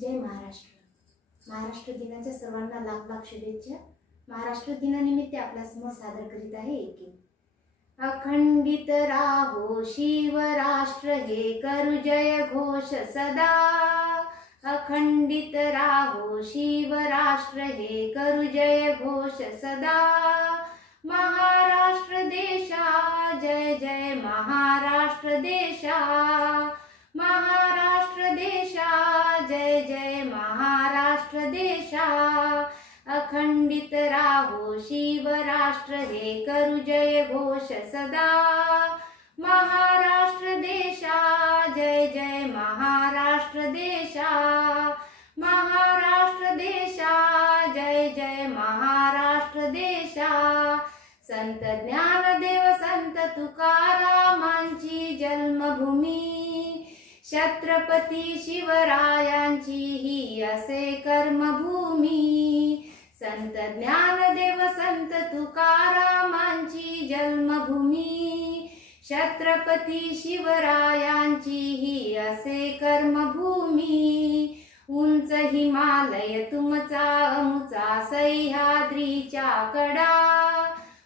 जय महाराष्ट्र। महाराष्ट्र दिनाच्या सर्वांना लाख लाख शुभेच्छा। महाराष्ट्र दिनानिमित्त आपल्या समोर सादर करीत आहे एक गीत। अखंडित राहो शिवराष्ट्र हे करू जय घोष सदा। अखंडित राहो शिवराष्ट्र हे करू जय घोष सदा। महाराष्ट्र देशा जय जय महाराष्ट्र देशा। महाराष्ट्र देशा जय जय महाराष्ट्र देशा। अखंडित राहो शिवराष्ट्र हे करू जय घोष सदा। महाराष्ट्र देशा जय जय महाराष्ट्र देशा। महाराष्ट्र देशा जय जय महाराष्ट्र देशा। संत ज्ञानदेव संत तुकारामांची जन्मभूमी। छत्रपती शिवरायांची ही असे कर्मभूमी। संत ज्ञानदेव संत तुकारामांची जन्मभूमी। छत्रपती शिवरायांची ही असे कर्मभूमी। उंच हिमालय तुमचा अमुचा सह्याद्रीच्या कडा।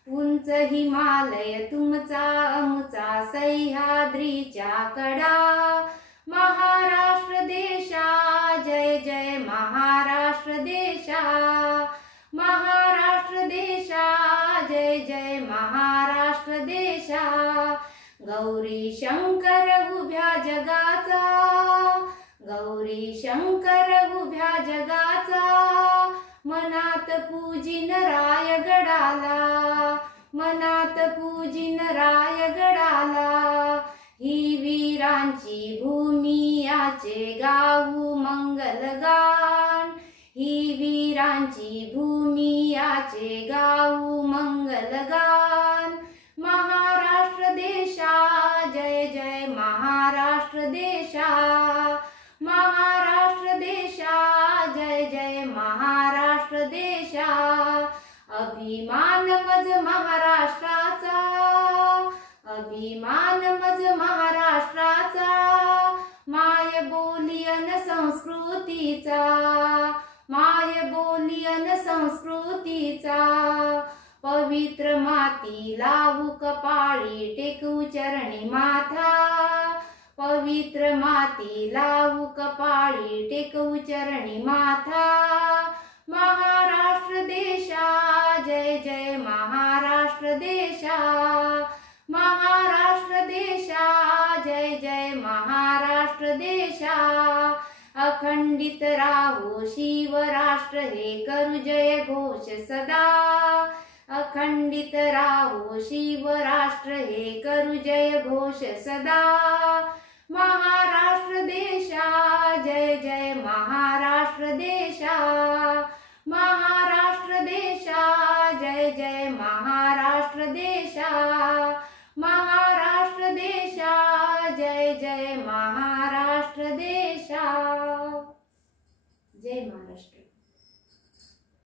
उंच हिमालय तुमचा अमुचा सह्याद्रीच्या कडा। महाराष्ट्र देशा जय जय महाराष्ट्र देशा। महाराष्ट्र देशा जय जय महाराष्ट्र देशा। गौरी शंकर उभ्या जगाचा। गौरी शंकर उभ्या जगाचा। मनात पूजिन रायगडाला। मनात पूजिन रायगडाला। ही वीरांची भूमी याचे गाऊ मंगलगान। ही वीरांची भूमी याचे गाऊ मंगलगान। महाराष्ट्र देशा जय जय महाराष्ट्र देशा। महाराष्ट्र देशा जय जय महाराष्ट्र देशा। अभिमान मज महाराष्ट्राचा। अभिमान मज महाराष्ट्राचा। माय बोलियन संस्कृतीचा। माय बोलियन संस्कृतीचा। पवित्र माती लावू कपाळी टेकू चरणी माथा। पवित्र माती लावू कपाळी टेकू चरणी माथा। महाराष्ट्र देशा जय जय महाराष्ट्र देशा। महाराष्ट्र देशा जय जय महाराष्ट्र देशा। अखंडित राहो शिवराष्ट्र हे करू जय घोष सदा। अखंडित राहो शिवराष्ट्र हे करू जय घोष सदा। महाराष्ट्र देशा जय जय महाराष्ट्र देशा। महाराष्ट्र देशा जय जय महाराष्ट्र देशा। महाराष्ट्र देशा जय जय महाराष्ट्र देशा। जय महाराष्ट्र।